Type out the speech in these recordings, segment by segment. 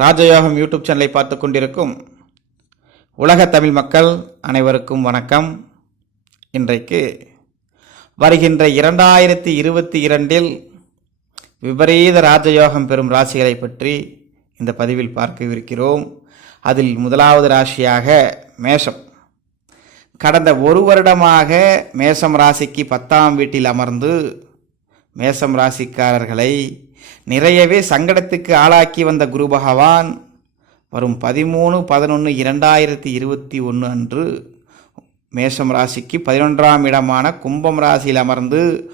ராஜயோகம் யூடியூப் சேனலை பார்த்து கொண்டிருக்கும் உலக தமிழ் மக்கள் அனைவருக்கும் வணக்கம். இன்றைக்கு வருகின்ற இரண்டாயிரத்தி இருபத்தி இரண்டில் விபரீத ராஜயோகம் பெறும் ராசிகளை பற்றி இந்த பதிவில் பார்க்கவிருக்கிறோம். அதில் முதலாவது ராசியாக மேஷம். கடந்த ஒரு வருடமாக மேஷம் ராசிக்கு பத்தாம் வீட்டில் அமர்ந்து மேஷம் ராசிக்காரர்களை நிறையவே சங்கடத்துக்கு ஆளாக்கி வந்த குரு பகவான் வரும் பதிமூணு பதினொன்று இரண்டாயிரத்தி இருபத்தி ஒன்று அன்று மேஷம் ராசிக்கு பதினொன்றாம் இடமான கும்பம் ராசியில் அமர்ந்து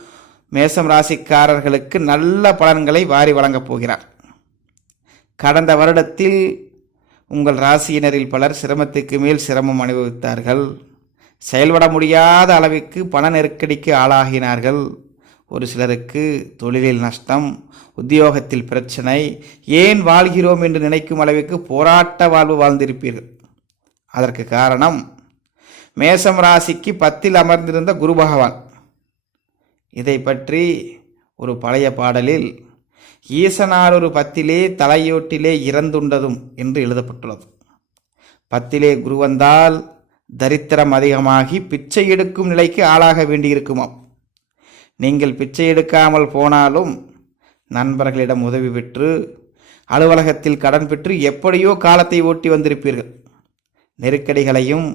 மேஷம் ராசிக்காரர்களுக்கு நல்ல பலன்களை வாரி வழங்கப் போகிறார். கடந்த வருடத்தில் உங்கள் ராசியினரில் பலர் சிரமத்துக்கு மேல் சிரமம் அனுபவித்தார்கள். செயல்பட முடியாத அளவிற்கு பண நெருக்கடிக்கு ஆளாகினார்கள். ஒரு சிலருக்கு தொழிலில் நஷ்டம் உத்தியோகத்தில் பிரச்சனை ஏன் வாழ்கிறோம் என்று நினைக்கும் அளவுக்கு போராட்ட வாழ்வு வாழ்ந்திருப்பீர்கள். அதற்கு காரணம் மேசம் ராசிக்கு பத்தில் அமர்ந்திருந்த குரு பகவான். இதை பற்றி ஒரு பழைய பாடலில் ஈசனார் ஒரு பத்திலே தலையோட்டிலே இறந்துண்டதும் என்று எழுதப்பட்டுள்ளது. பத்திலே குரு வந்தால் தரித்திரம் அதிகமாகி பிச்சை எடுக்கும் நிலைக்கு ஆளாக வேண்டியிருக்குமாம். நீங்கள் பிச்சை எடுக்காமல் போனாலும் நண்பர்களிடம் உதவி பெற்று அலுவலகத்தில் கடன் பெற்று எப்படியோ காலத்தை ஓட்டி வந்திருப்பீர்கள். நெருக்கடிகளையும்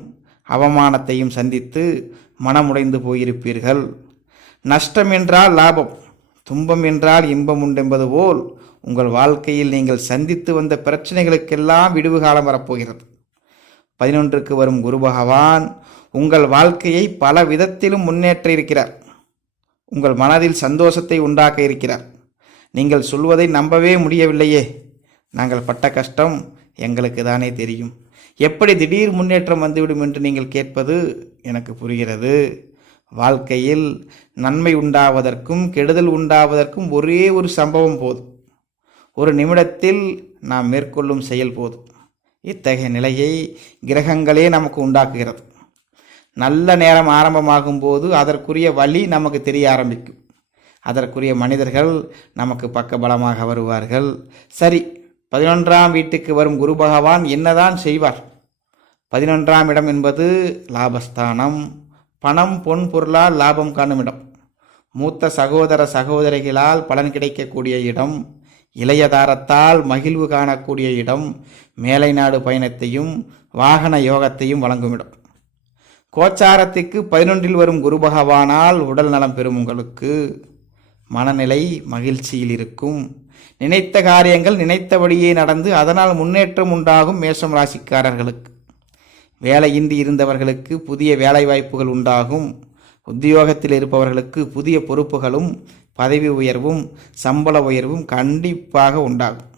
அவமானத்தையும் சந்தித்து மனமுடைந்து போயிருப்பீர்கள். நஷ்டம் என்றால் லாபம் துன்பம் என்றால் இன்பம் உண்டென்பது போல் உங்கள் வாழ்க்கையில் நீங்கள் சந்தித்து வந்த பிரச்சனைகளுக்கெல்லாம் விடுவு காலம் வரப்போகிறது. பதினொன்றுக்கு வரும் குரு பகவான் உங்கள் வாழ்க்கையை பல விதத்திலும் முன்னேற்ற இருக்கிறார் உங்கள் மனதில் சந்தோஷத்தை உண்டாக்க இருக்கிறார். நீங்கள் சொல்வதை நம்பவே முடியவில்லையே. நாங்கள் பட்ட கஷ்டம் எங்களுக்கு தானே தெரியும். எப்படி திடீர் முன்னேற்றம் வந்துவிடும் என்று நீங்கள் கேட்பது எனக்கு புரிகிறது. வாழ்க்கையில் நன்மை உண்டாவதற்கும் கெடுதல் உண்டாவதற்கும் ஒரே ஒரு சம்பவம் போதும். ஒரு நிமிடத்தில் நாம் மேற்கொள்ளும் செயல் போதும். இத்தகைய நிலையை கிரகங்களே நமக்கு உண்டாக்குகிறது. நல்ல நேரம் ஆரம்பமாகும் போது அதற்குரிய வழி நமக்கு தெரிய ஆரம்பிக்கும். அதற்குரிய மனிதர்கள் நமக்கு பக்கபலமாக வருவார்கள். சரி பதினொன்றாம் வீட்டுக்கு வரும் குரு பகவான் என்னதான் செய்வார்? பதினொன்றாம் இடம் என்பது லாபஸ்தானம். பணம் பொன் பொருளால் லாபம் காணும் இடம். மூத்த சகோதர சகோதரிகளால் பலன் கிடைக்கக்கூடிய இடம். இளையதாரத்தால் மகிழ்வு காணக்கூடிய இடம். மேலை நாடு பயணத்தையும் வாகன யோகத்தையும் வழங்கும் இடம். கோச்சாரத்துக்கு பதினொன்றில் வரும் குரு பகவானால் உடல் நலம் பெறும் உங்களுக்கு மனநிலை மகிழ்ச்சியில் இருக்கும். நினைத்த காரியங்கள் நினைத்தபடியே நடந்து அதனால் முன்னேற்றம் உண்டாகும் மேஷம் ராசிக்காரர்களுக்கு. வேலையின்றி இருந்தவர்களுக்கு புதிய வேலைவாய்ப்புகள் உண்டாகும். உத்தியோகத்தில் இருப்பவர்களுக்கு புதிய பொறுப்புகளும் பதவி உயர்வும் சம்பள உயர்வும் கண்டிப்பாக உண்டாகும்.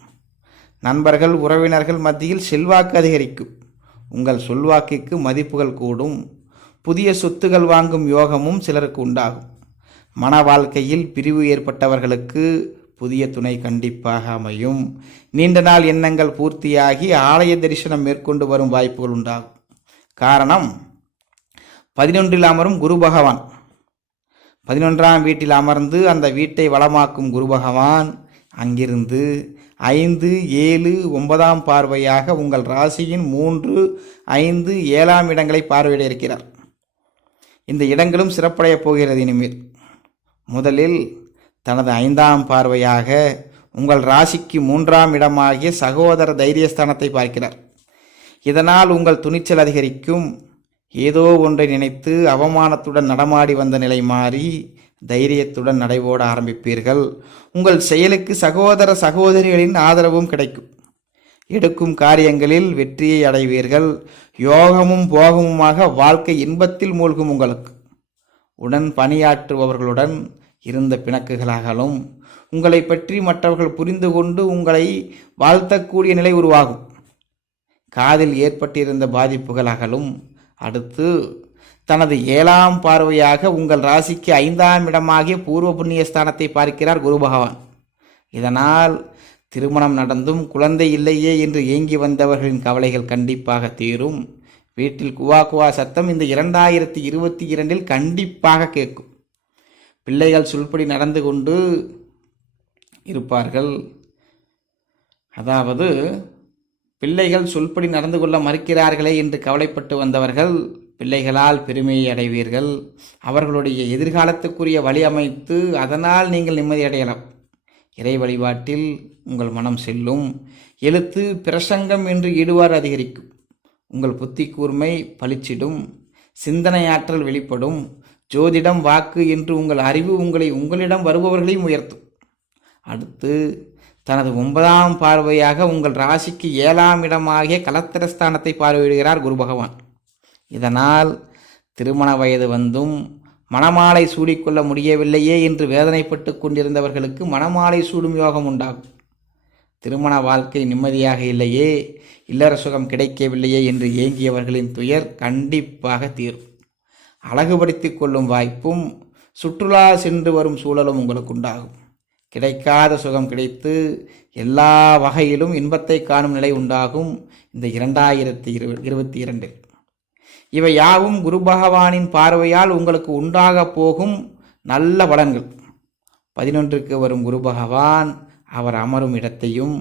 நண்பர்கள் உறவினர்கள் மத்தியில் செல்வாக்கு அதிகரிக்கும். உங்கள் சொல்வாக்கிற்கு மதிப்புகள் கூடும். புதிய சொத்துகள் வாங்கும் யோகமும் சிலருக்கு உண்டாகும். மன வாழ்க்கையில் பிரிவு ஏற்பட்டவர்களுக்கு புதிய துணை கண்டிப்பாக அமையும். நீண்ட நாள் எண்ணங்கள் பூர்த்தியாகி ஆலய தரிசனம் மேற்கொண்டு வரும் வாய்ப்புகள் உண்டாகும். காரணம் பதினொன்றில் அமரும் குரு பகவான். பதினொன்றாம் வீட்டில் அமர்ந்து அந்த வீட்டை வளமாக்கும் குரு பகவான் அங்கிருந்து ஐந்து ஏழு ஒன்பதாம் பார்வையாக உங்கள் ராசியின் மூன்று ஐந்து ஏழாம் இடங்களை பார்வையிட இருக்கிறார். இந்த இடங்களும் சிறப்படைய போகிறது இனிமேல். முதலில் தனது ஐந்தாம் பார்வையாக உங்கள் ராசிக்கு மூன்றாம் இடமாகிய சகோதர தைரியஸ்தானத்தை பார்க்கிறார். இதனால் உங்கள் துணிச்சல் அதிகரிக்கும். ஏதோ ஒன்றை நினைத்து அவமானத்துடன் நடமாடி வந்த நிலை மாறி தைரியத்துடன் நடைபோட ஆரம்பிப்பீர்கள். உங்கள் செயலுக்கு சகோதர சகோதரிகளின் ஆதரவும் கிடைக்கும். எடுக்கும் காரியங்களில் வெற்றியை அடைவீர்கள். யோகமும் போகமுமாக வாழ்க்கை இன்பத்தில் மூழ்கும் உங்களுக்கு. உடன் பணியாற்றுபவர்களுடன் இருந்த பிணக்குகளாகலும் உங்களை பற்றி மற்றவர்கள் புரிந்து கொண்டு உங்களை வாழ்த்தக்கூடிய நிலை உருவாகும். காதில் ஏற்பட்டிருந்த பாதிப்புகளாகலும் அடுத்து தனது ஏழாம் பார்வையாக உங்கள் ராசிக்கு ஐந்தாம் இடமாகிய பூர்வ புண்ணிய ஸ்தானத்தை பார்க்கிறார் குரு பகவான். இதனால் திருமணம் நடந்தும் குழந்தை இல்லையே என்று ஏங்கி வந்தவர்களின் கவலைகள் கண்டிப்பாக தீரும். வீட்டில் குவா குவா சத்தம் இந்த இரண்டாயிரத்தி இருபத்தி இரண்டில் கண்டிப்பாக கேட்கும். பிள்ளைகள் சொல்படி நடந்து கொண்டு இருப்பார்கள். அதாவது பிள்ளைகள் சொல்படி நடந்து கொள்ள மறுக்கிறார்களே என்று கவலைப்பட்டு வந்தவர்கள் பிள்ளைகளால் பெருமையை அடைவீர்கள். அவர்களுடைய எதிர்காலத்துக்குரிய வழி அமைத்து அதனால் நீங்கள் நிம்மதி அடையலாம். இறை வழிபாட்டில் உங்கள் மனம் செல்லும். எழுத்து பிரசங்கம் என்று ஈடுபாடு அதிகரிக்கும். உங்கள் புத்தி கூர்மை பளிச்சிடும். சிந்தனையாற்றல் வெளிப்படும். ஜோதிடம் வாக்கு என்று உங்கள் அறிவு உங்களை உங்களிடம் வருபவர்களையும் உயர்த்தும். அடுத்து தனது ஒன்பதாம் பார்வையாக உங்கள் ராசிக்கு ஏழாம் இடமாகிய கலத்திரஸ்தானத்தை பார்வையிடுகிறார் குரு பகவான். இதனால் திருமண வயது வந்தும் மணமாலை சூடிக்கொள்ள முடியவில்லையே என்று வேதனைப்பட்டு கொண்டிருந்தவர்களுக்கு மணமாலை சூடும் யோகம் உண்டாகும். திருமண வாழ்க்கை நிம்மதியாக இல்லையே இல்லற சுகம் கிடைக்கவில்லையே என்று ஏங்கியவர்களின் துயர் கண்டிப்பாக தீரும். அழகுபடுத்திக் கொள்ளும் வாய்ப்பும் சுற்றுலா சென்று வரும் சூழலும் உங்களுக்கு உண்டாகும். கிடைக்காத சுகம் கிடைத்து எல்லா வகையிலும் இன்பத்தை காணும் நிலை உண்டாகும். இந்த இரண்டாயிரத்தி இரு இருபத்தி இரண்டில். இவை யாவும் குரு பகவானின் பார்வையால் உங்களுக்கு உண்டாக போகும் நல்ல பலன்கள். பதினொன்றுக்கு வரும் குரு பகவான் அவர் அமரும் இடத்தையும்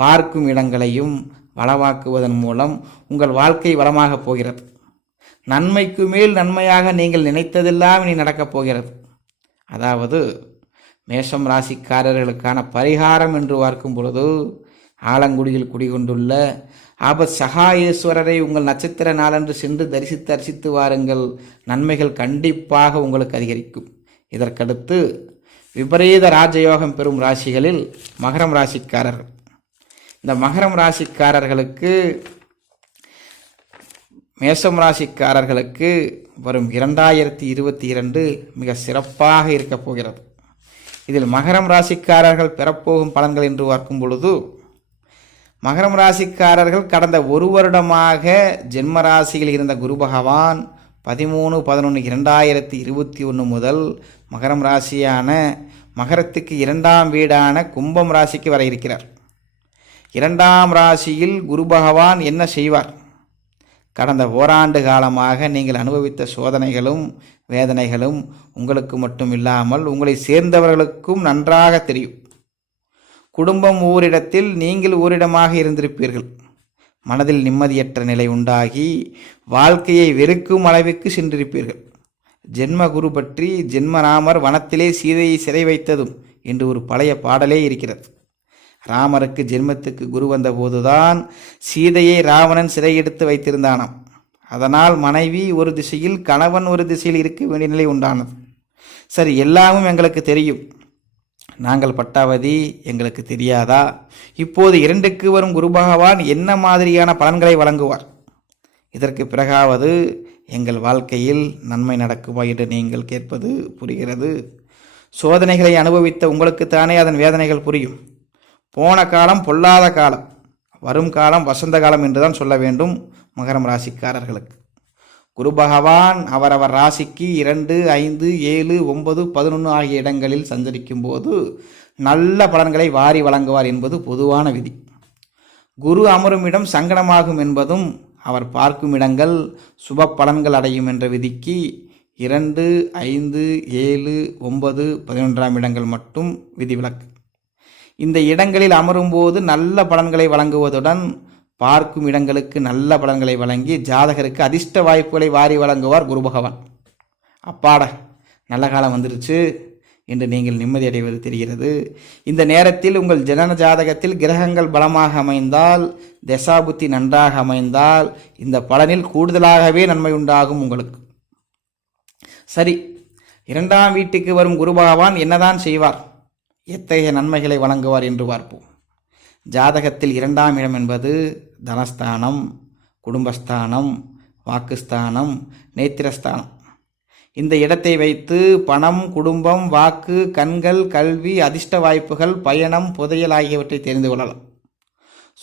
பார்க்கும் இடங்களையும் வளமாக்குவதன் மூலம் உங்கள் வாழ்க்கை வளமாகப் போகிறது. நன்மைக்கு மேல் நன்மையாக நீங்கள் நினைத்ததெல்லாம் இனி நடக்கப் போகிறது. அதாவது மேஷம் ராசிக்காரர்களுக்கான பரிகாரம் என்று பார்க்கும் பொழுது ஆலங்குடியில் குடிகொண்டுள்ள ஆப சகாயேஸ்வரரை உங்கள் நட்சத்திர நாளன்று சென்று தரிசித்து தரிசித்து வாருங்கள். நன்மைகள் கண்டிப்பாக உங்களுக்கு அதிகரிக்கும். இதற்கடுத்து விபரீத ராஜயோகம் பெறும் ராசிகளில் மகரம் ராசிக்காரர்கள் இந்த மகரம் ராசிக்காரர்களுக்கு மேசம் ராசிக்காரர்களுக்கு வரும் இரண்டாயிரத்தி இருபத்தி இரண்டு மிக சிறப்பாக இருக்கப் போகிறது. இதில் மகரம் ராசிக்காரர்கள் பெறப்போகும் பலன்கள் என்று பார்க்கும் பொழுது மகரம் ராசிக்காரர்கள் கடந்த ஒரு வருடமாக ஜென்ம ராசியில் இருந்த குரு பகவான் பதிமூணு பதினொன்று இரண்டாயிரத்தி இருபத்தி ஒன்று முதல் மகரம் ராசியான மகரத்துக்கு இரண்டாம் வீடான கும்பம் ராசிக்கு வர இருக்கிறார். இரண்டாம் ராசியில் குரு பகவான் என்ன செய்வார்? கடந்த ஓராண்டு காலமாக நீங்கள் அனுபவித்த சோதனைகளும் வேதனைகளும் உங்களுக்கு மட்டும் இல்லாமல் உங்களை சேர்ந்தவர்களுக்கும் நன்றாக தெரியும். குடும்பம் ஓரிடத்தில் நீங்கள் ஓரிடமாக இருந்திருப்பீர்கள். மனதில் நிம்மதியற்ற நிலை உண்டாகி வாழ்க்கையை வெறுக்கும் அளவிற்கு சென்றிருப்பீர்கள். ஜென்ம குரு பற்றி ஜென்மராமர் வனத்திலே சீதையை சிறை வைத்ததும் என்று ஒரு பழைய பாடலே இருக்கிறது. ராமருக்கு ஜென்மத்துக்கு குரு வந்தபோதுதான் சீதையை ராவணன் சிறையெடுத்து வைத்திருந்தானாம். அதனால் மனைவி ஒரு திசையில் கணவன் ஒரு திசையில் இருக்க வேண்டிய நிலை உண்டானது. சரி எல்லாமும் எங்களுக்கு தெரியும். நாங்கள் பட்டாவதி எங்களுக்கு தெரியாதா? இப்போது இரண்டுக்கு வரும் குரு பகவான் என்ன மாதிரியான பலன்களை வழங்குவார்? இதற்கு பிறகாவது எங்கள் வாழ்க்கையில் நன்மை நடக்குமா என்று நீங்கள் கேட்பது புரிகிறது. சோதனைகளை அனுபவித்த உங்களுக்குத்தானே அதன் வேதனைகள் புரியும். போன காலம் பொல்லாத காலம் வரும் காலம் வசந்த காலம் என்றுதான் சொல்ல வேண்டும் மகரம் ராசிக்காரர்களுக்கு. குரு பகவான் அவரவர் ராசிக்கு இரண்டு ஐந்து ஏழு ஒன்பது பதினொன்று ஆகிய இடங்களில் சஞ்சரிக்கும் போது நல்ல பலன்களை வாரி வழங்குவார் என்பது பொதுவான விதி. குரு அமரும் இடம் சங்கடமாகும் என்பதும் அவர் பார்க்கும் இடங்கள் சுப பலன்கள் அடையும் என்ற விதிக்கு இரண்டு ஐந்து ஏழு ஒன்பது பதினொன்றாம் இடங்கள் மட்டும் விதிவிலக்கு. இந்த இடங்களில் அமரும்போது நல்ல பலன்களை வழங்குவதுடன் பார்க்கும் இடங்களுக்கு நல்ல பலன்களை வழங்கி ஜாதகருக்கு அதிர்ஷ்ட வாய்ப்புகளை வாரி வழங்குவார் குரு பகவான். அப்பாட நல்ல காலம் வந்துருச்சு என்று நீங்கள் நிம்மதி அடைவது தெரிகிறது. இந்த நேரத்தில் உங்கள் ஜனன ஜாதகத்தில் கிரகங்கள் பலமாக அமைந்தால் தசாபுத்தி நன்றாக அமைந்தால் இந்த பலனில் கூடுதலாகவே நன்மை உண்டாகும் உங்களுக்கு. சரி இரண்டாம் வீட்டுக்கு வரும் குரு பகவான் என்னதான் செய்வார்? எத்தகைய நன்மைகளை வழங்குவார் என்று பார்ப்போம். ஜாதகத்தில் இரண்டாம் இடம் என்பது தனஸ்தானம் குடும்பஸ்தானம் வாக்குஸ்தானம் நேத்திரஸ்தானம். இந்த இடத்தை வைத்து பணம் குடும்பம் வாக்கு கண்கள் கல்வி அதிர்ஷ்ட வாய்ப்புகள் பயணம் புதையல் ஆகியவற்றை தெரிந்து கொள்ளலாம்.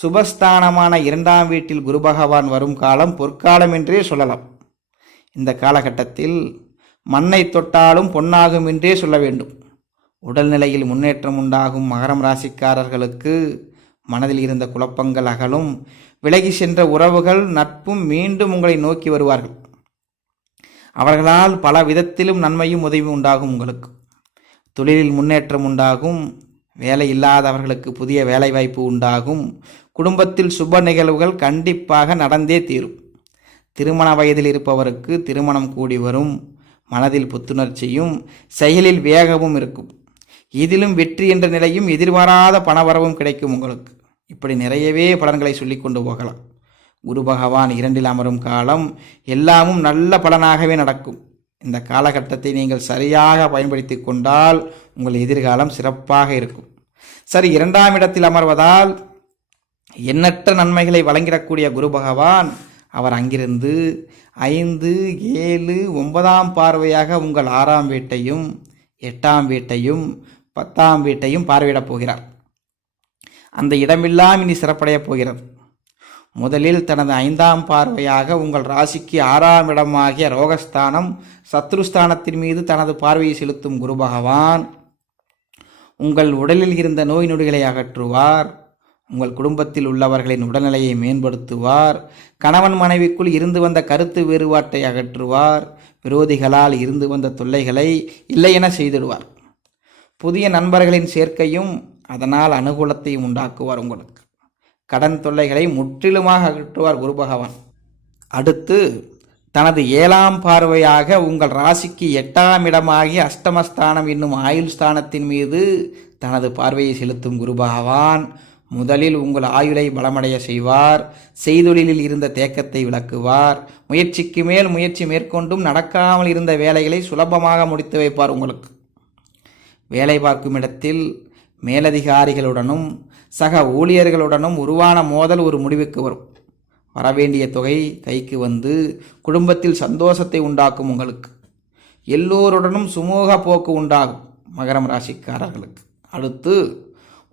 சுபஸ்தானமான இரண்டாம் வீட்டில் குரு பகவான் வரும் காலம் பொற்காலம் என்றே சொல்லலாம். இந்த காலகட்டத்தில் மண்ணை தொட்டாலும் பொன்னாகும் என்றே சொல்ல வேண்டும். உடல்நிலையில் முன்னேற்றம் உண்டாகும் மகரம் ராசிக்காரர்களுக்கு மனதில் இருந்த குழப்பங்கள் அகலும். விலகி சென்ற உறவுகள் நட்பும் மீண்டும் உங்களை நோக்கி வருவார்கள். அவர்களால் பல விதத்திலும் நன்மையும் உதவி உண்டாகும் உங்களுக்கு. தொழிலில் முன்னேற்றம் உண்டாகும். வேலை இல்லாதவர்களுக்கு புதிய வேலைவாய்ப்பு உண்டாகும். குடும்பத்தில் சுப நிகழ்வுகள் கண்டிப்பாக நடந்தே தீரும். திருமண வயதில் இருப்பவருக்கு திருமணம் கூடி வரும். மனதில் புத்துணர்ச்சியும் செயலில் வேகமும் இருக்கும். இதிலும் வெற்றி என்ற நிலையும் எதிர்பாராத பணவரவும் கிடைக்கும் உங்களுக்கு. இப்படி நிறையவே பலன்களை சொல்லிக் கொண்டு போகலாம். குரு பகவான் இரண்டில் அமரும் காலம் எல்லாமும் நல்ல பலனாகவே நடக்கும். இந்த காலகட்டத்தை நீங்கள் சரியாக பயன்படுத்தி கொண்டால் உங்கள் எதிர்காலம் சிறப்பாக இருக்கும். சரி இரண்டாம் இடத்தில் அமர்வதால் எண்ணற்ற நன்மைகளை வழங்கிடக்கூடிய குரு பகவான் அவர் அங்கிருந்து ஐந்து ஏழு ஒன்பதாம் பார்வையாக உங்கள் ஆறாம் வீட்டையும் எட்டாம் வீட்டையும் பத்தாம் வீட்டையும் பார்வையிடப் போகிறார். அந்த இடமெல்லாம் இனி சிறப்படையப் போகிறது. முதலில் தனது ஐந்தாம் பார்வையாக உங்கள் ராசிக்கு ஆறாம் இடமாகிய ரோகஸ்தானம் சத்ருஸ்தானத்தின் மீது தனது பார்வையை செலுத்தும் குரு பகவான் உங்கள் உடலில் இருந்த நோய் நொடிகளை அகற்றுவார் உங்கள் குடும்பத்தில் உள்ளவர்களின் உடல்நிலையை மேம்படுத்துவார் கணவன் மனைவிக்குள் இருந்து வந்த கருத்து வேறுபாட்டை அகற்றுவார் விரோதிகளால் இருந்து வந்த தொல்லைகளை இல்லையென செய்திடுவார். புதிய நண்பர்களின் சேர்க்கையும் அதனால் அனுகூலத்தையும் உண்டாக்குவார் உங்களுக்கு. கடன் தொல்லைகளை முற்றிலுமாக அகற்றுவார் குரு பகவான். அடுத்து தனது ஏழாம் பார்வையாக உங்கள் ராசிக்கு எட்டாம் இடமாகி அஷ்டமஸ்தானம் என்னும் ஆயுள் ஸ்தானத்தின் மீது தனது பார்வையை செலுத்தும் குரு பகவான் முதலில் உங்கள் ஆயுளை பலமடைய செய்வார். செய்தொழிலில் இருந்த தேக்கத்தை விளக்குவார். முயற்சிக்கு மேல் முயற்சி மேற்கொண்டும் நடக்காமல் இருந்த வேலைகளை சுலபமாக முடித்து வைப்பார் உங்களுக்கு. வேலை பார்க்கும் இடத்தில் மேலதிகாரிகளுடனும் சக ஊழியர்களுடனும் உருவான மோதல் ஒரு முடிவுக்கு வரும். வரவேண்டிய தொகை கைக்கு வந்து குடும்பத்தில் சந்தோஷத்தை உண்டாக்கும் உங்களுக்கு. எல்லோருடனும் சுமூக போக்கு உண்டாகும் மகரம் ராசிக்காரர்களுக்கு. அடுத்து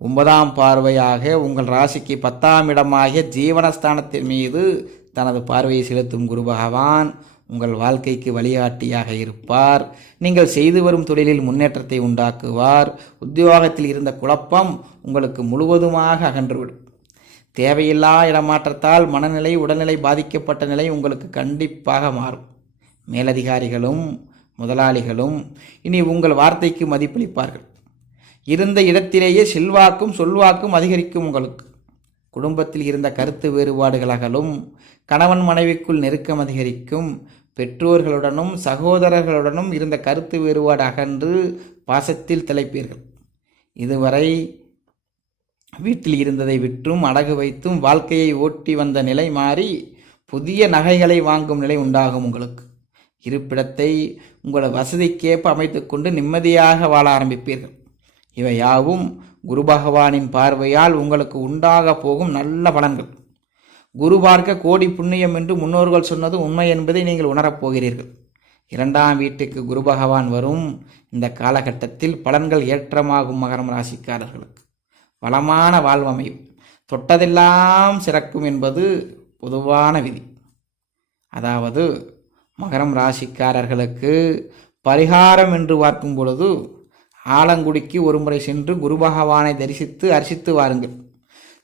ஒன்பதாம் பார்வையாக உங்கள் ராசிக்கு பத்தாம் இடமாகிய ஜீவனஸ்தானத்தின் மீது தனது பார்வையை செலுத்தும் குரு பகவான் உங்கள் வாழ்க்கைக்கு வழிகாட்டியாக இருப்பார். நீங்கள் செய்து வரும் தொழிலில் முன்னேற்றத்தை உண்டாக்குவார். உத்தியோகத்தில் இருந்த குழப்பம் உங்களுக்கு முழுவதுமாக அகன்றுவிடும். தேவையில்லா இடமாற்றத்தால் மனநிலை உடல்நிலை பாதிக்கப்பட்ட நிலை உங்களுக்கு கண்டிப்பாக மாறும். மேலதிகாரிகளும் முதலாளிகளும் இனி உங்கள் வார்த்தைக்கு மதிப்பளிப்பார்கள். இருந்த இடத்திலேயே செல்வாக்கும் சொல்வாக்கும் அதிகரிக்கும் உங்களுக்கு. குடும்பத்தில் இருந்த கருத்து வேறுபாடுகள் அகலும். கணவன் மனைவிக்குள் நெருக்கம் அதிகரிக்கும். பெற்றோர்களுடனும் சகோதரர்களுடனும் இருந்த கருத்து வேறுபாடு அகன்று பாசத்தில் திளைப்பீர்கள். இதுவரை வீட்டில் இருந்ததை விற்றும் அடகு வைத்தும் வாழ்க்கையை ஓட்டி வந்த நிலை மாறி புதிய நகைகளை வாங்கும் நிலை உண்டாகும் உங்களுக்கு. இருப்பிடத்தை உங்களது வசதிக்கேற்ப அமைத்துக்கொண்டு நிம்மதியாக வாழ ஆரம்பிப்பீர்கள். இவை யாவும் குரு பகவானின் பார்வையால் உங்களுக்கு உண்டாக போகும் நல்ல பலன்கள். குரு பார்க்க கோடி புண்ணியம் என்று முன்னோர்கள் சொன்னது உண்மை என்பதை நீங்கள் உணரப் போகிறீர்கள். இரண்டாம் வீட்டுக்கு குரு பகவான் வரும். இந்த காலகட்டத்தில் பலன்கள் ஏற்றமாகும் மகரம் ராசிக்காரர்களுக்கு. வளமான வாழ்வமையும் தொட்டதெல்லாம் சிறக்கும் என்பது பொதுவான விதி. அதாவது மகரம் ராசிக்காரர்களுக்கு பரிகாரம் என்று பார்க்கும் பொழுது ஆலங்குடிக்கு ஒருமுறை சென்று குரு பகவானை தரிசித்து அரிசித்து வாருங்கள்.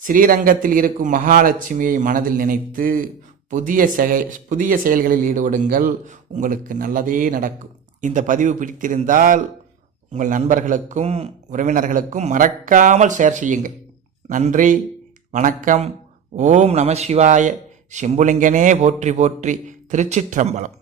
ஸ்ரீரங்கத்தில் இருக்கும் மகாலட்சுமியை மனதில் நினைத்து புதிய செய புதிய செயல்களில் ஈடுபடுங்கள். உங்களுக்கு நல்லதே நடக்கும். இந்த பதிவு பிடித்திருந்தால் உங்கள் நண்பர்களுக்கும் உறவினர்களுக்கும் மறக்காமல் ஷேர் செய்யுங்கள். நன்றி வணக்கம். ஓம் நம சிவாய. செம்புலிங்கனே போற்றி போற்றி திருச்சிற்றம்பலம்.